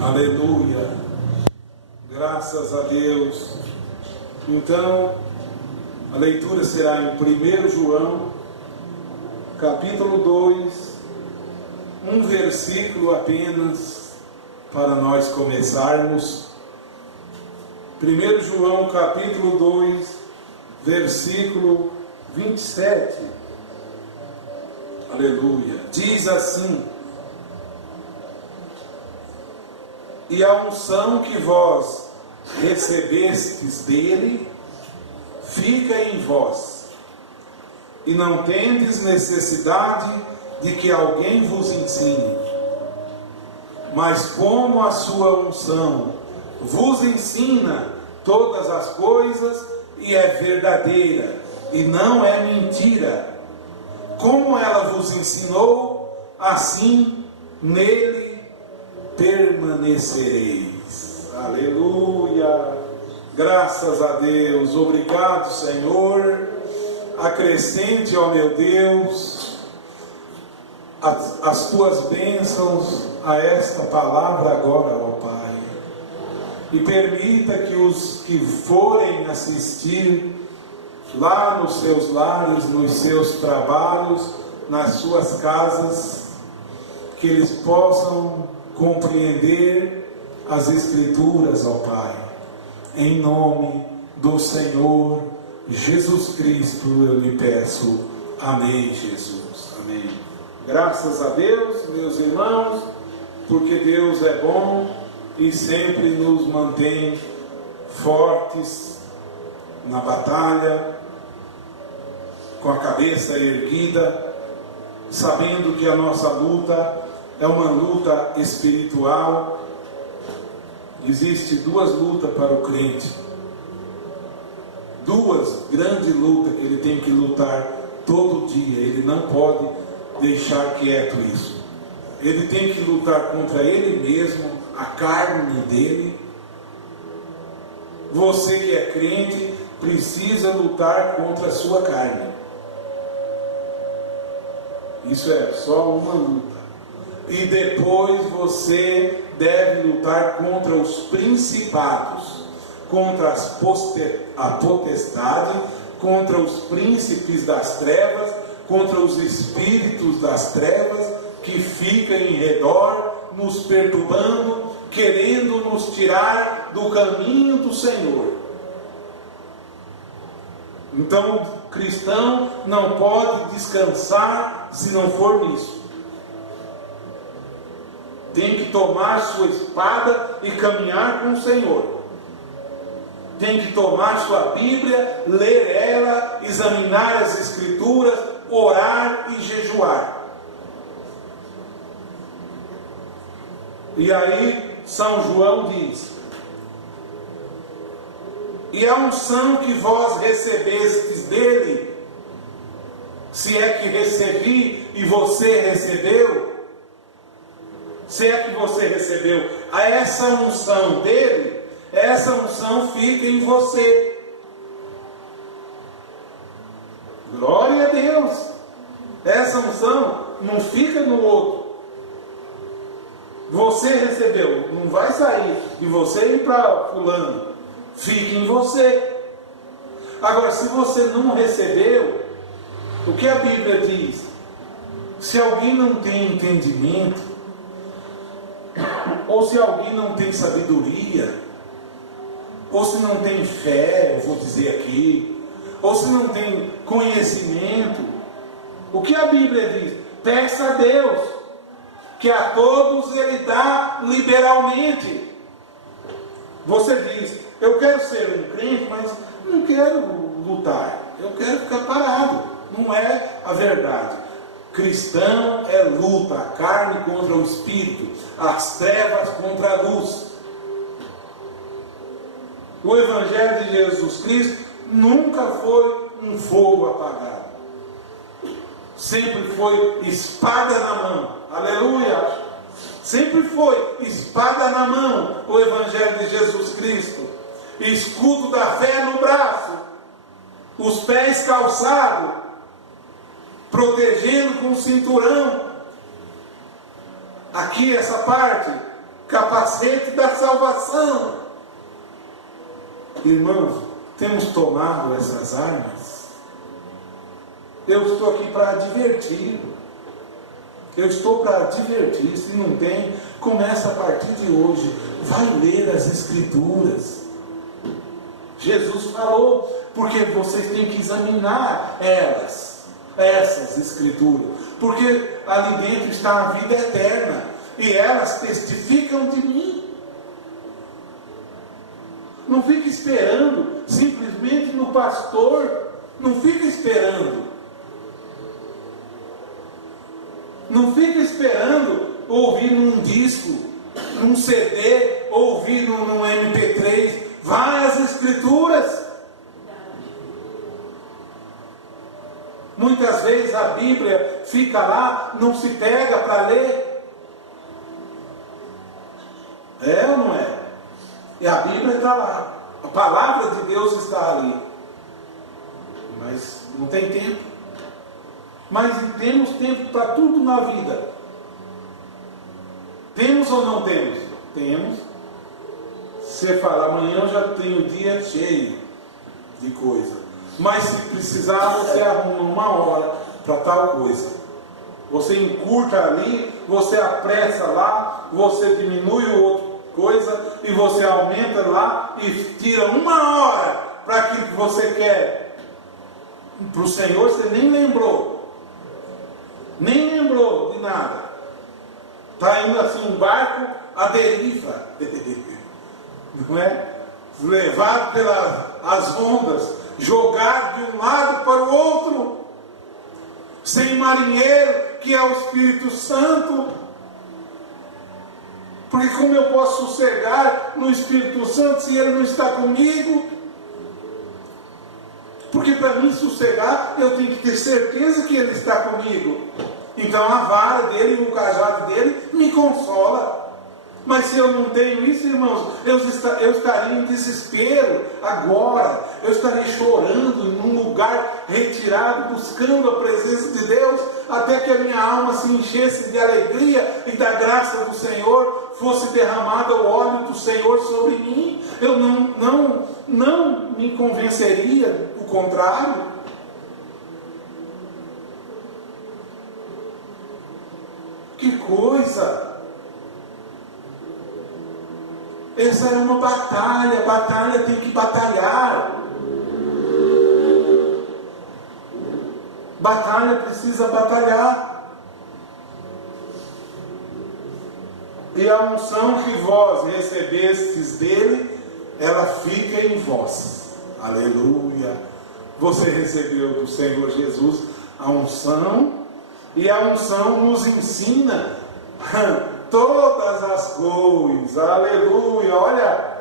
Aleluia. Graças a Deus. Então, a leitura será em 1 João, capítulo 2, um versículo apenas para nós começarmos. 1 João, capítulo 2, versículo 27. Aleluia. Diz assim: e a unção que vós recebestes dele fica em vós, e não tendes necessidade de que alguém vos ensine, mas como a sua unção vos ensina todas as coisas, e é verdadeira, e não é mentira, como ela vos ensinou, assim nele permanecereis. Aleluia. Graças a Deus. Obrigado, Senhor. Acrescente, ó meu Deus, as tuas bênçãos a esta palavra agora, ó Pai. E permita que os que forem assistir lá nos seus lares, nos seus trabalhos, nas suas casas, que eles possam compreender as Escrituras, ó Pai. Em nome do Senhor Jesus Cristo eu lhe peço. Amém, Jesus. Amém. Graças a Deus, meus irmãos, porque Deus é bom e sempre nos mantém fortes na batalha, com a cabeça erguida, sabendo que a nossa luta é uma luta espiritual. Existe duas lutas para o crente, duas grandes lutas que ele tem que lutar todo dia. Ele não pode deixar quieto isso. Ele tem que lutar contra ele mesmo, a carne dele. Você que é crente precisa lutar contra a sua carne. Isso é só uma luta. E depois você deve lutar contra os principados, contra a potestade, contra os príncipes das trevas, contra os espíritos das trevas que ficam em redor, nos perturbando, querendo nos tirar do caminho do Senhor. Então o cristão não pode descansar se não for nisso. Tem que tomar sua espada e caminhar com o Senhor. Tem que tomar sua Bíblia, ler ela, examinar as Escrituras, orar e jejuar. E aí São João diz: e a unção que vós recebestes dele, se é que recebi e você recebeu, se é que você recebeu essa unção dele, essa unção fica em você. Glória a Deus. Essa unção não fica no outro. Você recebeu, não vai sair de você e ir para fulano. Fica em você. Agora, se você não recebeu, o que a Bíblia diz? Se alguém não tem entendimento, ou se alguém não tem sabedoria, ou se não tem fé, eu vou dizer aqui, ou se não tem conhecimento, o que a Bíblia diz? Peça a Deus, que a todos Ele dá liberalmente. Você diz: eu quero ser um crente, mas não quero lutar, eu quero ficar parado. Não é a verdade. Cristão é luta, a carne contra o espírito, as trevas contra a luz. O Evangelho de Jesus Cristo nunca foi um fogo apagado. Sempre foi espada na mão. Aleluia! Sempre foi espada na mão o Evangelho de Jesus Cristo. Escudo da fé no braço, os pés calçados, protegendo com o cinturão. Aqui essa parte capacete da salvação. Irmãos, temos tomado essas armas. Eu estou aqui para divertir. Eu estou para divertir. Se não tem, começa a partir de hoje. Vai ler as Escrituras. Jesus falou, porque vocês têm que examinar essas Escrituras. Porque ali dentro está a vida eterna. E elas testificam de mim. Não fica esperando simplesmente no pastor. Não fica esperando. Não fica esperando ouvir num disco, num CD, ouvir num MP3. Vai às Escrituras. Muitas vezes a Bíblia fica lá, não se pega para ler. É ou não é? E a Bíblia está lá. A palavra de Deus está ali. Mas não tem tempo. Mas temos tempo para tudo na vida. Temos ou não temos? Temos. Você fala, amanhã eu já tenho o dia cheio de coisa. Mas se precisar, você arruma uma hora para tal coisa. Você encurta ali, você apressa lá, você diminui outra coisa e você aumenta lá e tira uma hora para aquilo que você quer. Para o Senhor você nem lembrou. Nem lembrou de nada. Está indo assim um barco à deriva. Não é? Levado pelas ondas, jogado de um lado para o outro, sem marinheiro, que é o Espírito Santo. Porque como eu posso sossegar no Espírito Santo se ele não está comigo? Porque para mim sossegar, eu tenho que ter certeza que ele está comigo. Então a vara dele, o cajado dele me consola. Mas se eu não tenho isso, irmãos, eu estaria em desespero agora. Eu estaria chorando num lugar retirado, buscando a presença de Deus, até que a minha alma se enchesse de alegria e da graça do Senhor, fosse derramado o óleo do Senhor sobre mim. Eu não me convenceria o contrário. Que coisa! Essa é uma batalha. Batalha tem que batalhar. Batalha precisa batalhar. E a unção que vós recebestes dele, ela fica em vós. Aleluia. Você recebeu do Senhor Jesus a unção, e a unção nos ensina todas as coisas. Aleluia. Olha,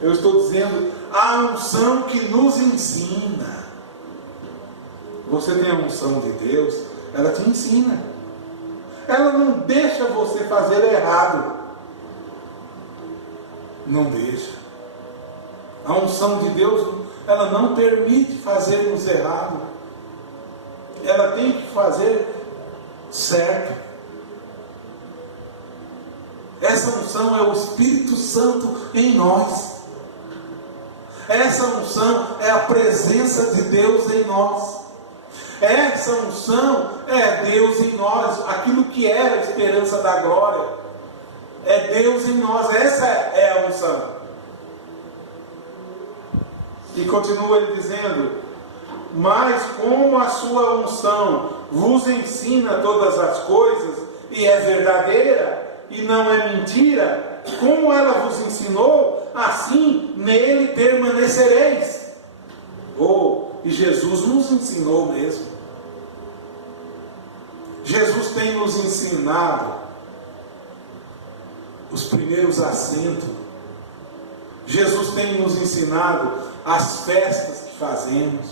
eu estou dizendo a unção que nos ensina. Você tem a unção de Deus, ela te ensina. Ela não deixa você fazer errado. Não deixa. A unção de Deus, ela não permite fazermos errado. Ela tem que fazer certo. Essa unção é o Espírito Santo em nós. Essa unção é a presença de Deus em nós. Essa unção é Deus em nós. Aquilo que era a esperança da glória é Deus em nós. Essa é a unção. E continua ele dizendo: mas como a sua unção vos ensina todas as coisas, e é verdadeira, e não é mentira, como ela vos ensinou, assim nele permanecereis. E Jesus nos ensinou mesmo. Jesus tem nos ensinado os primeiros assentos. Jesus tem nos ensinado as festas que fazemos.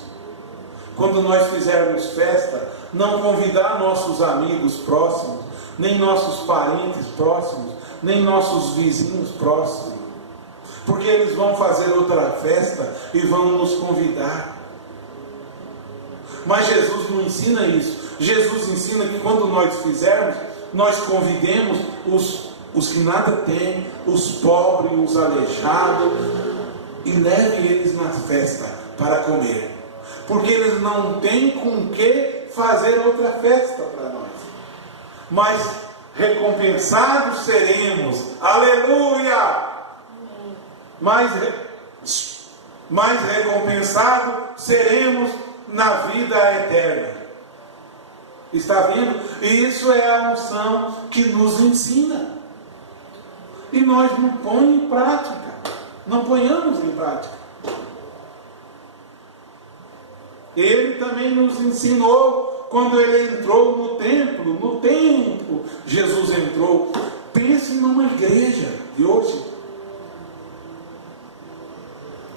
Quando nós fizermos festa, não convidar nossos amigos próximos, nem nossos parentes próximos, nem nossos vizinhos próximos, porque eles vão fazer outra festa e vão nos convidar. Mas Jesus não ensina isso. Jesus ensina que quando nós fizermos, nós convidemos os que nada têm, os pobres, os aleijados, e leve eles na festa para comer, porque eles não têm com que fazer outra festa para nós, mas recompensados seremos, aleluia, mais recompensados seremos na vida eterna. Está vendo? E isso é a unção que nos ensina. E nós não ponhamos em prática. Não ponhamos em prática. Ele também nos ensinou quando ele entrou no templo. No templo, Jesus entrou. Pense numa igreja de hoje.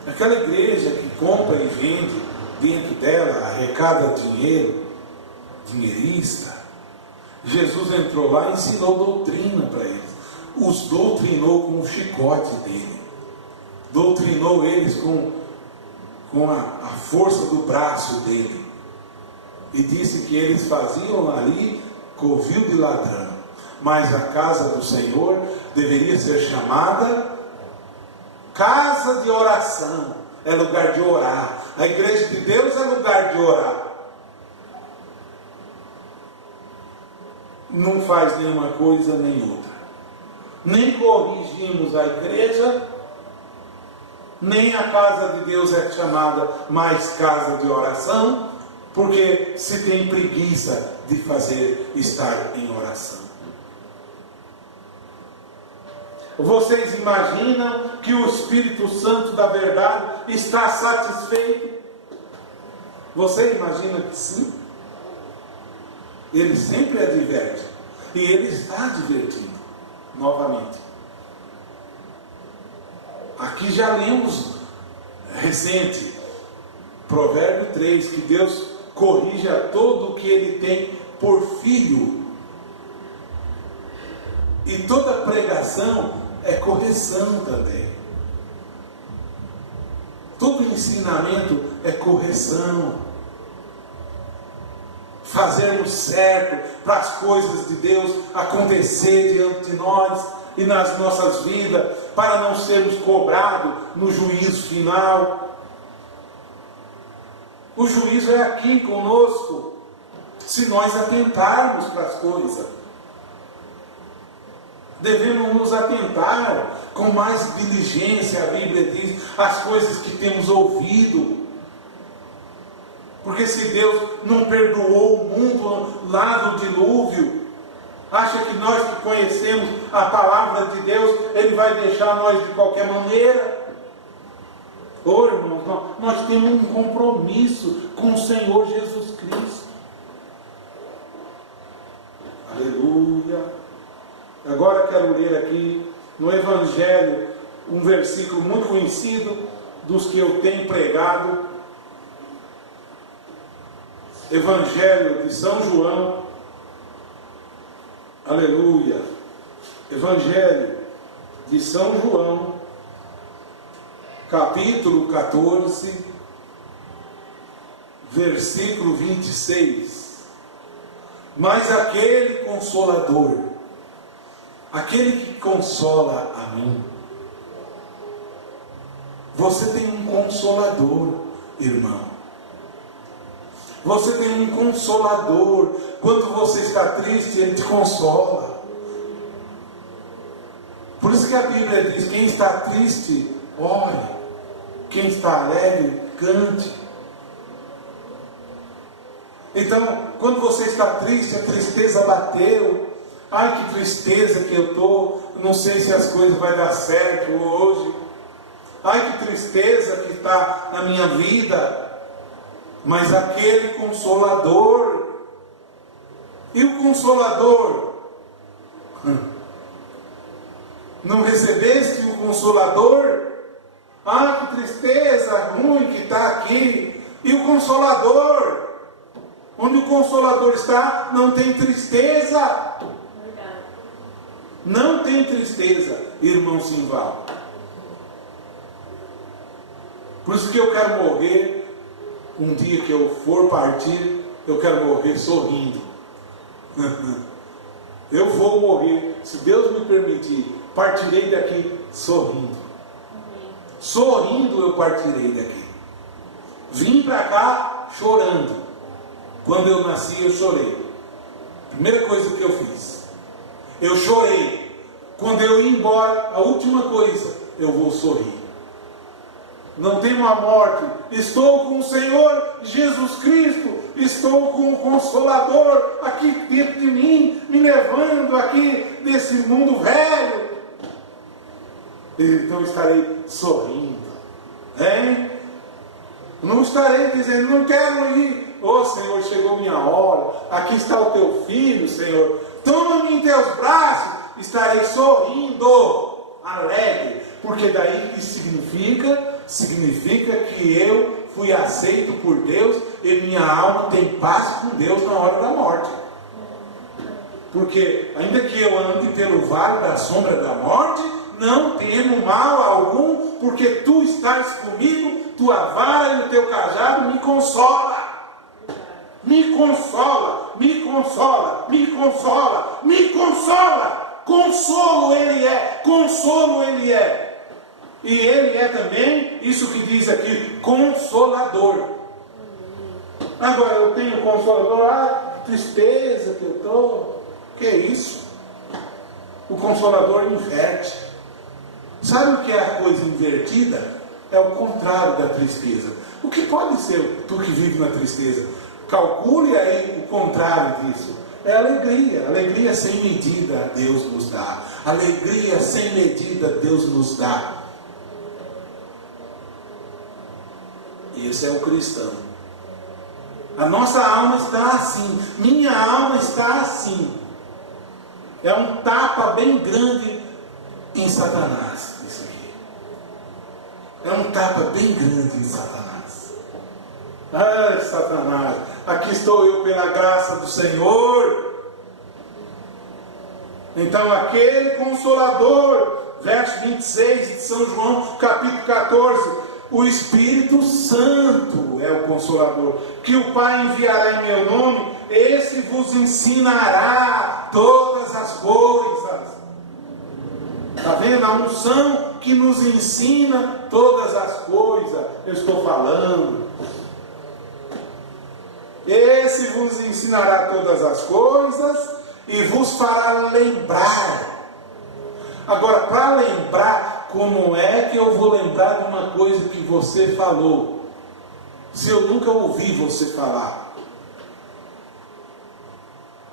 Aquela igreja que compra e vende, dentro dela arrecada dinheiro, dinheirista. Jesus entrou lá e ensinou doutrina para eles. Os doutrinou com o chicote dele. Doutrinou eles com a força do braço dele. E disse que eles faziam ali covil de ladrão. Mas a casa do Senhor deveria ser chamada casa de oração. É lugar de orar. A igreja de Deus é lugar de orar. Não faz nenhuma coisa nem outra. Nem corrigimos a igreja, nem a casa de Deus é chamada mais casa de oração, porque se tem preguiça de fazer estar em oração. Vocês imaginam que o Espírito Santo da verdade está satisfeito? Você imagina que sim? Ele sempre adverte. E ele está divertido. Novamente. Aqui já lemos recente, Provérbio 3, que Deus corrige a todo o que ele tem por filho. E toda pregação é correção também. Todo ensinamento é correção. Fazermos certo para as coisas de Deus acontecer diante de nós e nas nossas vidas, para não sermos cobrados no juízo final. O juízo é aqui conosco, se nós atentarmos para as coisas. Devemos nos atentar com mais diligência, a Bíblia diz, às coisas que temos ouvido. Porque se Deus não perdoou o mundo lá do dilúvio, acha que nós que conhecemos a palavra de Deus, Ele vai deixar nós de qualquer maneira? Ô irmãos, nós temos um compromisso com o Senhor Jesus Cristo. Aleluia. Agora quero ler aqui no Evangelho um versículo muito conhecido dos que eu tenho pregado. Evangelho de São João, aleluia, Evangelho de São João, capítulo 14, versículo 26. Mas aquele Consolador, aquele que consola a mim, você tem um Consolador, irmão. Você tem um Consolador. Quando você está triste, Ele te consola. Por isso que a Bíblia diz: quem está triste, ore. Quem está alegre, cante. Então, quando você está triste, a tristeza bateu. Ai, que tristeza que eu estou. Não sei se as coisas vão dar certo hoje. Ai, que tristeza que está na minha vida. Mas aquele Consolador, e o Consolador, não recebeste o Consolador? Ah, que tristeza ruim que está aqui. E o Consolador, onde o Consolador está, não tem tristeza. Não tem tristeza, irmão Simval. Por isso que eu quero morrer. Um dia que eu for partir, eu quero morrer sorrindo. Eu vou morrer se Deus me permitir, partirei daqui sorrindo. Sorrindo eu partirei daqui. Vim para cá chorando. Quando eu nasci eu chorei. Primeira coisa que eu fiz, eu chorei. Quando eu ir embora, a última coisa, eu vou sorrir. Não temo a morte, estou com o Senhor Jesus Cristo, estou com o Consolador aqui dentro de mim, me levando aqui desse mundo velho. Então estarei sorrindo, hein? Não estarei dizendo, não quero ir. Oh Senhor, chegou minha hora, aqui está o teu filho, Senhor, toma-me em teus braços. Estarei sorrindo, alegre, porque daí que significa que eu fui aceito por Deus e minha alma tem paz com Deus na hora da morte. Porque ainda que eu ande pelo vale da sombra da morte, não temo mal algum, porque tu estás comigo, tua vara e o teu cajado me consola. Me consola, me consola, me consola, me consola. Consolo Ele é, consolo Ele é. E Ele é também, isso que diz aqui, Consolador. Agora eu tenho Consolador, tristeza que eu estou. Que é isso? O Consolador inverte. Sabe o que é a coisa invertida? É o contrário da tristeza. O que pode ser tu que vive na tristeza? Calcule aí o contrário disso. É alegria, alegria sem medida Deus nos dá. Alegria sem medida Deus nos dá. Esse é o cristão. A nossa alma está assim, minha alma está assim. É um tapa bem grande em Satanás. Isso aqui. É um tapa bem grande em Satanás. Ai, Satanás, aqui estou eu pela graça do Senhor. Então aquele Consolador, verso 26 de São João, capítulo 14, o Espírito Santo é o Consolador, que o Pai enviará em meu nome, esse vos ensinará todas as coisas. Está vendo? A unção que nos ensina todas as coisas, eu estou falando. Esse vos ensinará todas as coisas e vos fará lembrar. Agora, para lembrar, como é que eu vou lembrar de uma coisa que você falou, se eu nunca ouvi você falar?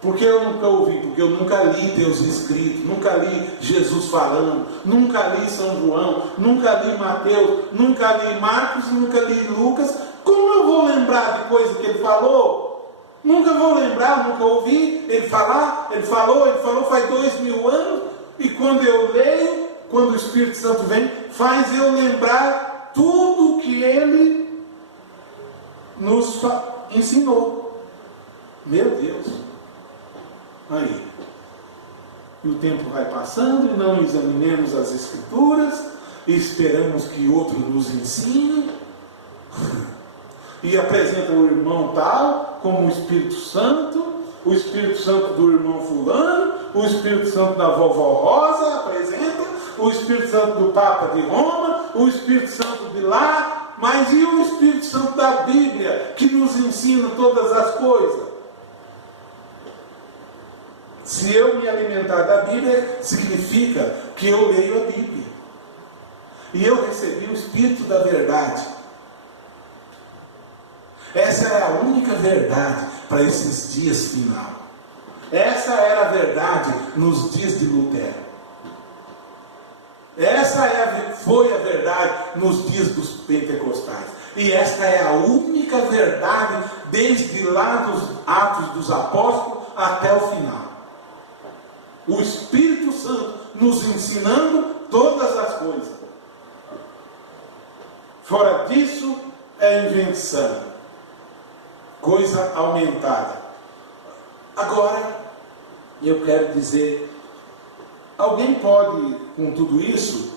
Por que eu nunca ouvi? Porque eu nunca li Deus escrito, nunca li Jesus falando, nunca li São João, nunca li Mateus, nunca li Marcos, nunca li Lucas. Como eu vou lembrar de coisa que ele falou? Nunca vou lembrar, nunca ouvi ele falar. Ele falou faz 2000 anos. E quando eu leio, quando o Espírito Santo vem, faz eu lembrar tudo que ele nos ensinou. Meu Deus. Aí. E o tempo vai passando e não examinemos as Escrituras e esperamos que outro nos ensine. E apresenta o irmão tal como o Espírito Santo do irmão fulano, o Espírito Santo da vovó Rosa apresenta, o Espírito Santo do Papa de Roma, o Espírito Santo de lá, mas e o Espírito Santo da Bíblia, que nos ensina todas as coisas? Se eu me alimentar da Bíblia, significa que eu leio a Bíblia. E eu recebi o Espírito da verdade. Essa é a única verdade para esses dias final. Essa era a verdade nos dias de Lutero. Foi a verdade nos dias dos pentecostais. E esta é a única verdade desde lá dos Atos dos Apóstolos até o final. O Espírito Santo nos ensinando todas as coisas. Fora disso é invenção. Coisa aumentada. Agora, eu quero dizer, alguém pode, com tudo isso,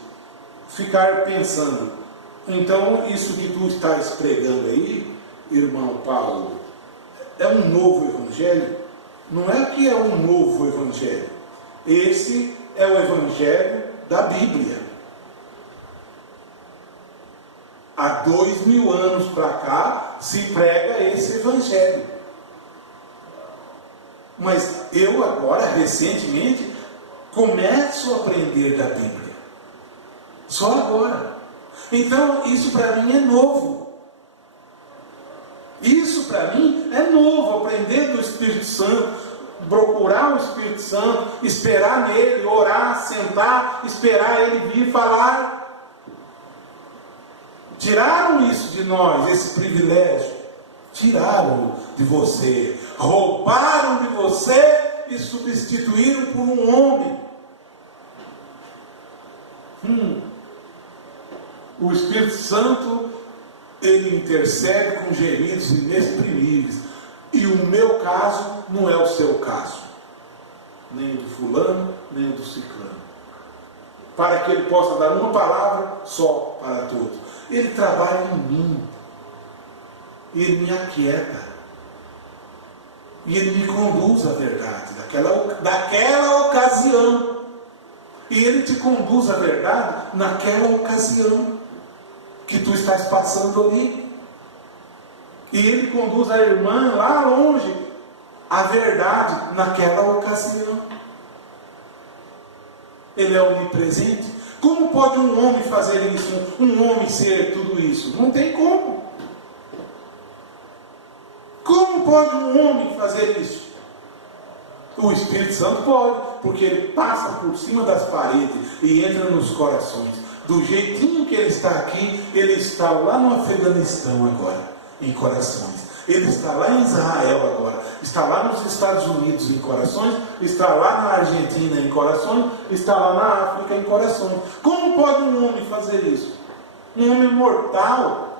ficar pensando, então isso que tu estás pregando aí, irmão Paulo, é um novo evangelho? Não é que é um novo evangelho, Esse é o Evangelho da Bíblia. Há 2000 anos para cá se prega esse Evangelho. Mas eu agora, recentemente, começo a aprender da Bíblia. Só agora. Então, isso para mim é novo. Isso para mim é novo, aprender do Espírito Santo, procurar o Espírito Santo, esperar nele, orar, sentar, esperar ele vir falar. Tiraram isso de nós, esse privilégio. Tiraram de você, roubaram de você e substituíram por um homem. O Espírito Santo, ele intercede com gemidos inexprimíveis. E o meu caso não é o seu caso, nem o do fulano, nem o do ciclano. Para que ele possa dar uma palavra só para todos. Ele trabalha em mim. Ele me aquieta. E ele me conduz à verdade daquela ocasião. E ele te conduz à verdade naquela ocasião que tu estás passando ali. E ele conduz a irmã lá longe à verdade naquela ocasião. Ele é onipresente. Como pode um homem fazer isso? Um homem ser tudo isso? Não tem como. Como pode um homem fazer isso? O Espírito Santo pode, porque ele passa por cima das paredes e entra nos corações. Do jeitinho que ele está aqui, ele está lá no Afeganistão agora, em corações. Ele está lá em Israel agora, está lá nos Estados Unidos em corações, está lá na Argentina em corações, está lá na África em corações. Como pode um homem fazer isso? Um homem mortal.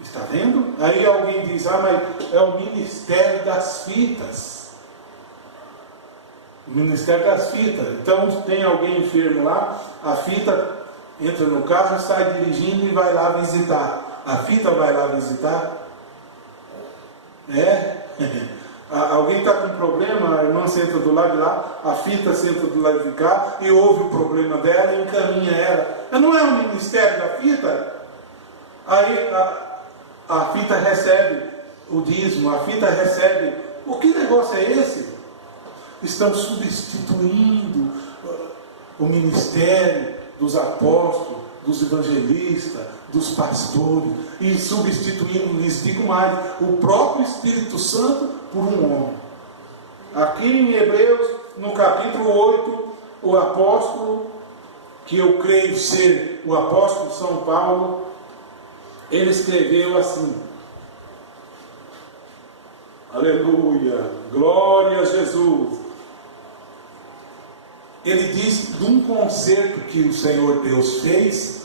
Está vendo? Aí alguém diz, mas é o ministério das fitas. O ministério das fitas. Então tem alguém enfermo lá, a fita entra no carro, sai dirigindo e vai lá visitar. A fita vai lá visitar? Alguém está com problema, a irmã senta do lado de lá, a fita senta do lado de cá e ouve o problema dela e encaminha ela. Não é o ministério da fita? Aí a fita recebe o dízimo, a fita recebe. O que negócio é esse? Estão substituindo o ministério dos apóstolos, dos evangelistas, dos pastores, e substituindo, lhes digo mais, o próprio Espírito Santo por um homem. Aqui em Hebreus, no capítulo 8, o apóstolo, que eu creio ser o apóstolo São Paulo, ele escreveu assim: aleluia, glória a Jesus. Ele diz de um concerto que o Senhor Deus fez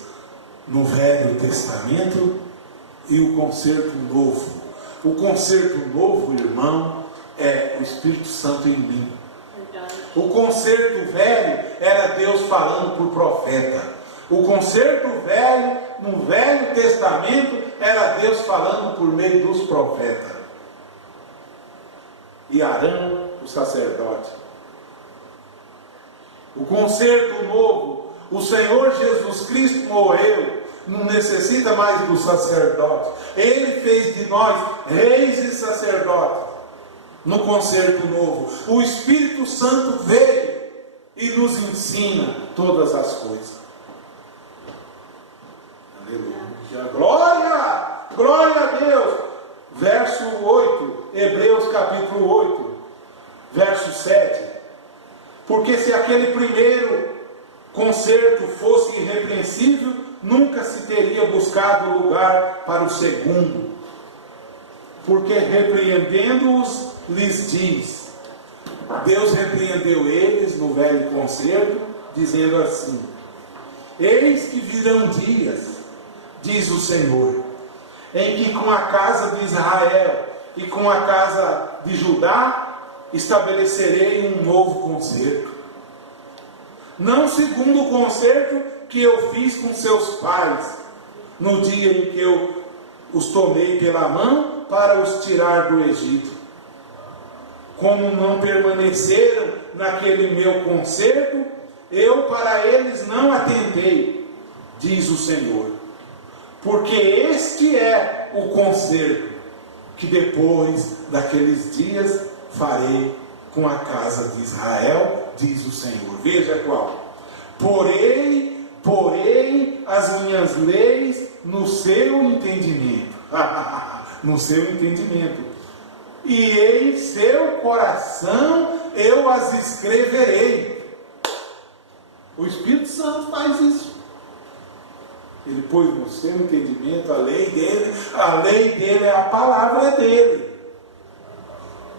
no Velho Testamento e o concerto novo. O concerto novo, irmão, é o Espírito Santo em mim. O concerto velho era Deus falando por profeta. O concerto velho, no Velho Testamento, era Deus falando por meio dos profetas. E Arão, o sacerdote. O concerto novo, o Senhor Jesus Cristo morreu, não necessita mais do sacerdote. Ele fez de nós reis e sacerdotes. No concerto novo, o Espírito Santo veio e nos ensina todas as coisas. Aleluia, glória, glória a Deus. Verso 8, Hebreus capítulo 8, verso 7. Porque se aquele primeiro concerto fosse irrepreensível, nunca se teria buscado lugar para o segundo. Porque repreendendo-os, lhes diz. Deus repreendeu eles no velho concerto, dizendo assim: eis que virão dias, diz o Senhor, em que com a casa de Israel e com a casa de Judá estabelecerei um novo concerto, não segundo o concerto que eu fiz com seus pais, no dia em que eu os tomei pela mão para os tirar do Egito, como não permaneceram naquele meu conserto, eu para eles não atentei, diz o Senhor. Porque este é o conserto que depois daqueles dias farei com a casa de Israel, diz o Senhor. Veja qual. Porei as minhas leis no seu entendimento. No seu entendimento. E em seu coração eu as escreverei. O Espírito Santo faz isso. Ele pôs no seu entendimento a lei dele é a palavra dele.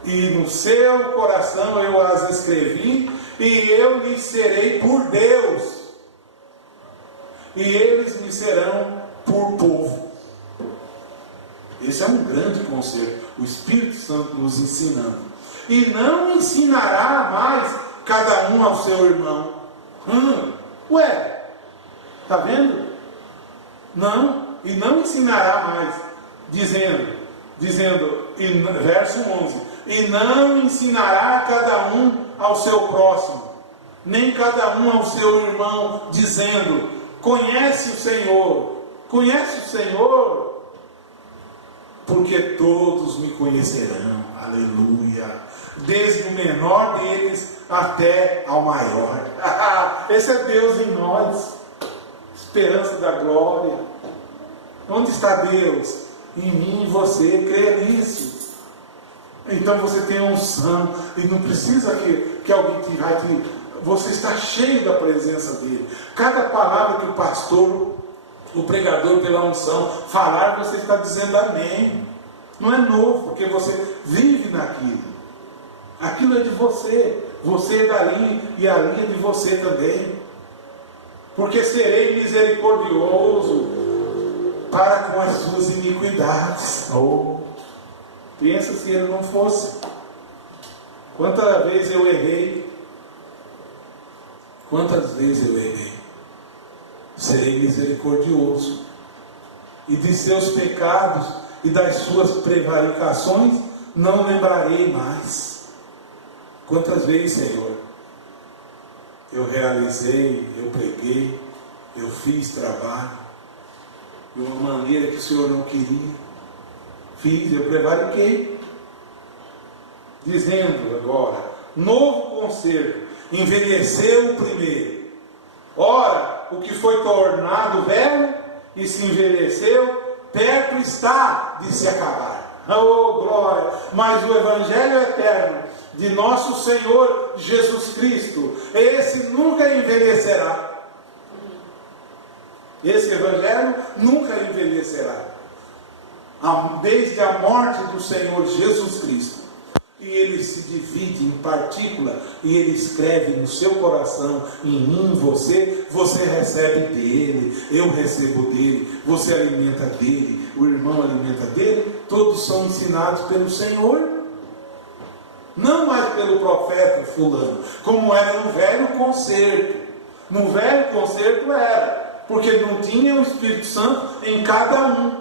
E no seu coração eu as escrevi, e eu lhes serei por Deus, e eles me serão por povo. Esse é um grande conselho, o Espírito Santo nos ensinando. E não ensinará mais cada um ao seu irmão. Ué, está vendo? Não, e não ensinará mais, dizendo, verso 11, e não ensinará cada um ao seu próximo, nem cada um ao seu irmão, dizendo, conhece o Senhor, porque todos me conhecerão, aleluia, desde o menor deles até ao maior. Esse é Deus em nós, esperança da glória. Onde está Deus? Em mim e você, crê nisso. Então você tem a unção, e não precisa que alguém te vai te... Você está cheio da presença dele. Cada palavra que o pastor, o pregador pela unção falar, você está dizendo amém. Não é novo, porque você vive naquilo. Aquilo é de você. Você é dali, e ali é de você também. Porque serei misericordioso para com as suas iniquidades. Pensa se ele não fosse. Quantas vezes eu errei? Serei misericordioso, e de seus pecados e das suas prevaricações não lembrarei mais. Quantas vezes, Senhor, eu realizei, eu preguei, eu fiz trabalho de uma maneira que o Senhor não queria, eu prevariquei, dizendo agora, novo conserto, envelheceu o primeiro. Ora, o que foi tornado velho e se envelheceu, perto está de se acabar. Oh, glória! Mas o Evangelho eterno de nosso Senhor Jesus Cristo, esse nunca envelhecerá. Esse Evangelho nunca envelhecerá. Desde a morte do Senhor Jesus Cristo. E ele se divide em partícula, e ele escreve no seu coração, em mim, você recebe dele, eu recebo dele, você alimenta dele, o irmão alimenta dele, todos são ensinados pelo Senhor, não mais pelo profeta fulano, como era no velho concerto. No velho concerto era, porque não tinha o Espírito Santo em cada um,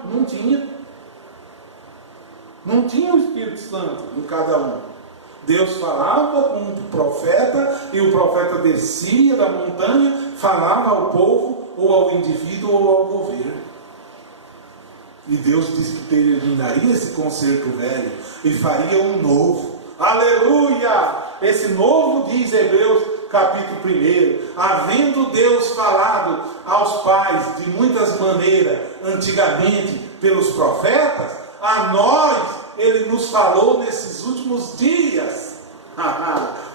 não tinha o Espírito Santo em cada um. Deus falava com o profeta, e o profeta descia da montanha, falava ao povo, ou ao indivíduo, ou ao governo. E Deus disse que terminaria esse concerto velho e faria um novo. Aleluia! Esse novo, diz Hebreus capítulo 1, havendo Deus falado aos pais de muitas maneiras antigamente pelos profetas, a nós Ele nos falou nesses últimos dias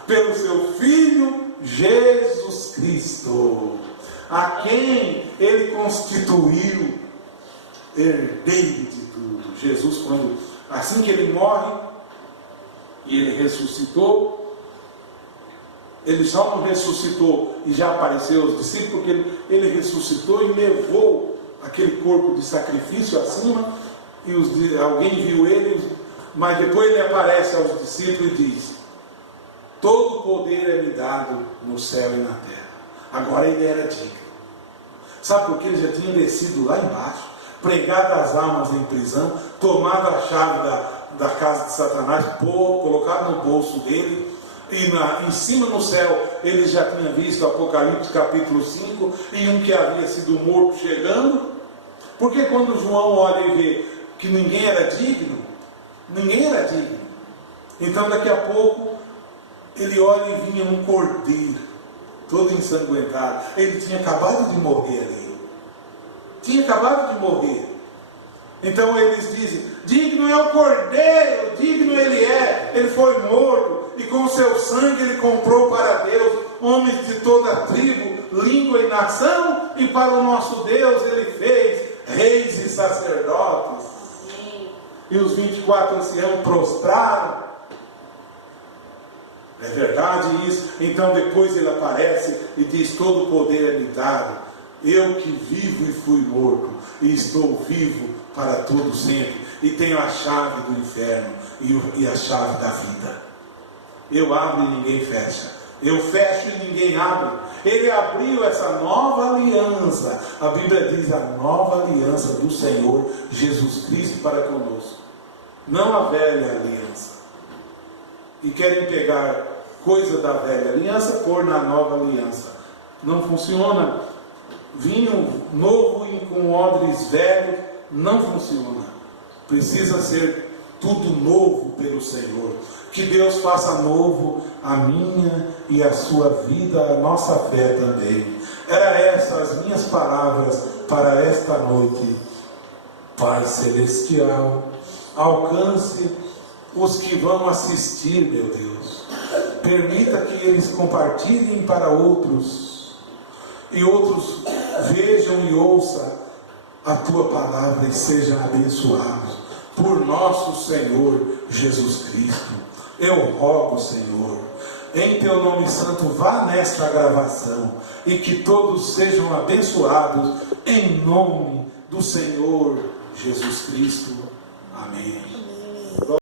pelo seu Filho Jesus Cristo, a quem Ele constituiu herdeiro de tudo. Jesus, assim que Ele morre e Ele ressuscitou, Ele só não ressuscitou e já apareceu aos discípulos, porque Ele ressuscitou e levou aquele corpo de sacrifício acima, e alguém viu Ele, mas depois Ele aparece aos discípulos e diz: todo poder é me dado no céu e na terra. Agora Ele era digno. Sabe por que Ele já tinha descido lá embaixo, pregado as almas em prisão, tomado a chave da casa de Satanás, colocaram no bolso dele, e em cima no céu ele já tinha visto Apocalipse capítulo 5, e um que havia sido morto chegando. Porque quando João olha e vê que ninguém era digno, então daqui a pouco ele olha e vinha um cordeiro, todo ensanguentado. Ele tinha acabado de morrer ali, então eles dizem: digno é o cordeiro, digno ele é, ele foi morto, e com o seu sangue ele comprou para Deus homens de toda a tribo, língua e nação, e para o nosso Deus ele fez reis e sacerdotes. E os 24 anciãos prostraram. É verdade isso? Então depois ele aparece e diz: todo o poder é me dado, eu que vivo e fui morto, e estou vivo para todo sempre, e tenho a chave do inferno e a chave da vida. Eu abro e ninguém fecha, eu fecho e ninguém abre. Ele abriu essa nova aliança. A Bíblia diz: a nova aliança do Senhor Jesus Cristo para conosco, não a velha aliança. E querem pegar coisa da velha aliança, pôr na nova aliança. Não funciona. Vinho novo com odres velhos não funciona. Precisa ser tudo novo pelo Senhor. Que Deus faça novo a minha e a sua vida, a nossa fé também. Era essas as minhas palavras para esta noite. Pai Celestial, alcance os que vão assistir, meu Deus. Permita que eles compartilhem para outros, e outros vejam e ouçam a Tua palavra e sejam abençoados por nosso Senhor Jesus Cristo. Eu rogo, Senhor, em Teu nome santo, vá nesta gravação e que todos sejam abençoados em nome do Senhor Jesus Cristo. Amém.